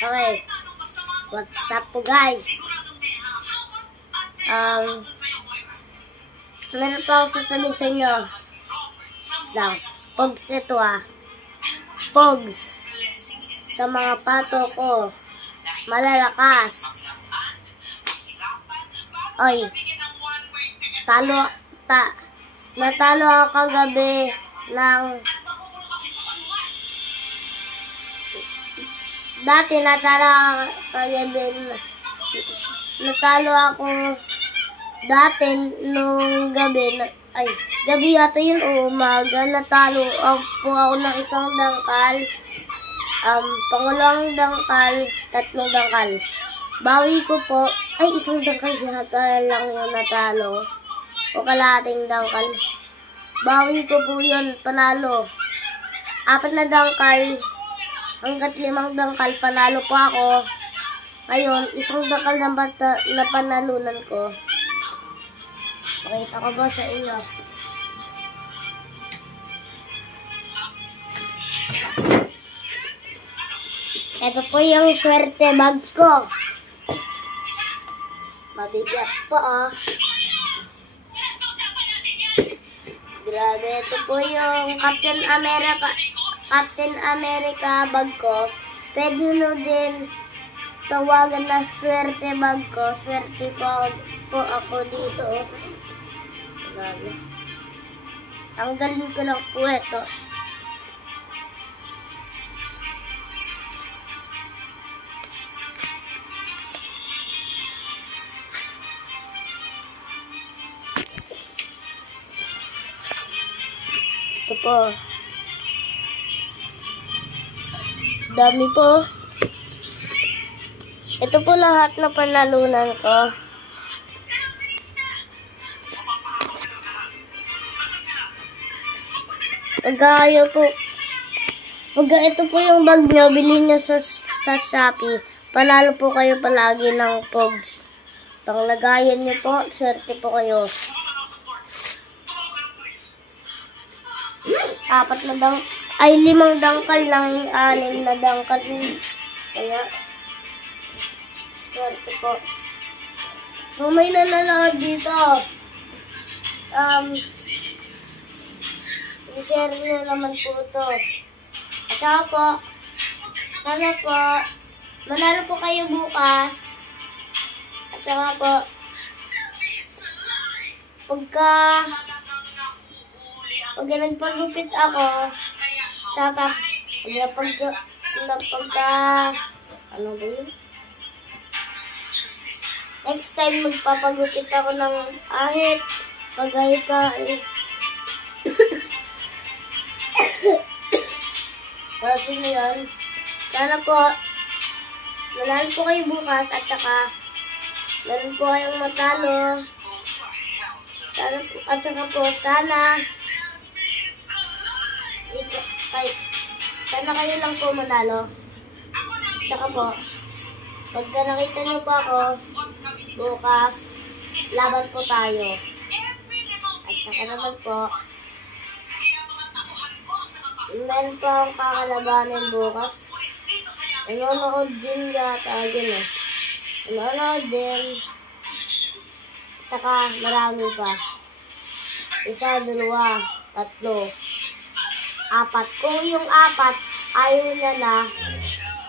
Okay. What's up po guys? Meron pa ako sasabihin sa inyo. Pogs ito Pogs. Sa mga pato ko. Malalakas. Oy. Natalo ako kagabi ng natalo ako dati nung gabi, gabi yata yun o umaga, natalo po ako ng isang dangkal, pangulong dangkal, 3 dangkal. Bawi ko po, isang dangkal yata lang yung natalo, o kalahating dangkal. Bawi ko po yun, panalo. 4 na dangkal, hanggat 5 dangkal, panalo po ako. Ngayon, isang dangkal na panalunan ko. Pakita ko ba sa inyo? Ito po yung swerte bag ko. Mabigat po Grabe, ito po yung Captain America bag ko. Pwede nyo din tawagan na swerte bag ko. Swerte po ako dito. Grabe. Tanggalin ko lang po ito. Ito po. Dami po. Ito po lahat na panalunan ko. Ito po yung bag nyo, bilhin nyo sa Shopee. Panalo po kayo palagi ng Pogs. Panglagayan nyo po, swerte po kayo. 5 dangkal lang yung 6 na dangkal. Kaya, swerte po. So, may nanonood dito. I-share nyo naman po ito. At saka po, sana po, manalo po kayo bukas. At saka po, pagka nagpagupit ako, tsaka ano ba yun? Next time magpapagupit ako ng ahit, pagahit ka kasi na yun. Sana po, manalo po kayo bukas at saka meron po kayong matalo. Sana kayo lang po manalo. Tsaka po, pagka nakita niyo po ako, bukas, laban po tayo. At saka naman po, meron po akong kakalabanin bukas. Nanonood din yata yun Nanonood din. Tsaka marami pa. 1, 2, 3, 4. Kung yung 4, ayaw niya na.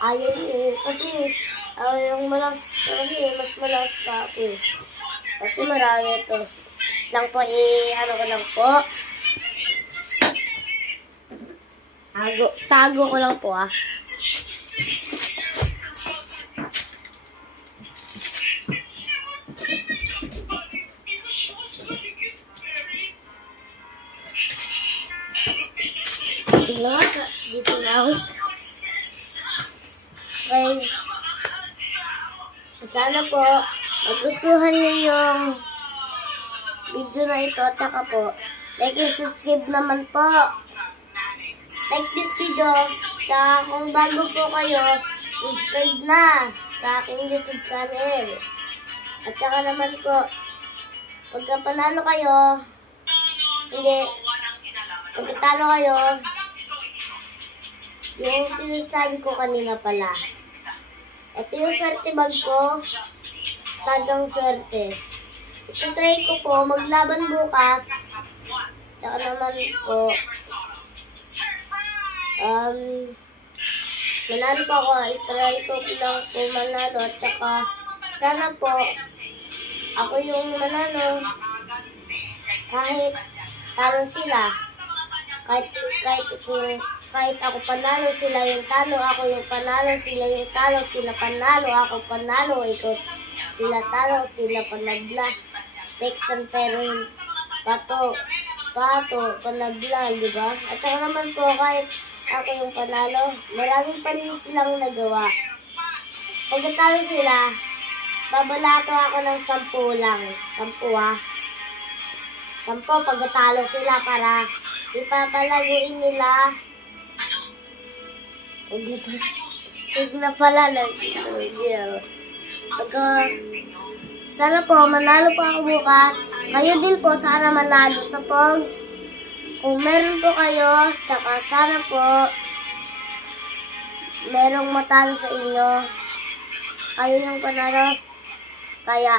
Kasi yung mas malas pa ako. Kasi marami ito. Lang po, ano ko lang po. Tago ko lang po Dito na ako. Okay. Sana po, magustuhan niyo yung video na ito. Tsaka po, like and subscribe naman po. Like this video. Tsaka kung bago po kayo, subscribe na sa aking YouTube channel. At tsaka naman po, pagka panalo kayo, pagkatalo kayo, yung sinasabi ko kanina pala, Ito yung swerte bag ko. Tagang swerte. Ito-try ko po maglaban bukas. Tsaka naman po, manalo po ako. I-try ko lang po manalo. At saka, sana po, ako yung manalo. Kahit talo sila. Kahit ako panalo, sila yung talo. Ako yung panalo, sila yung talo. Sila panalo, ako panalo. Ikaw, sila talo, sila panagla. Texan pero pato, panagla, di ba? At saka naman po, kahit ako yung panalo, maraming pa rin silang nagawa. Pag natalo sila, babalato ako ng 10 lang. 10 pag natalo sila para ipapalaguin nila. Huwag na pala lang. Sana po, manalo po ako bukas. Kayo din po, sana manalo sa Pogs. Kung meron po kayo, tsaka sana po, merong matalo sa inyo. Kayo yung panalo. Kaya,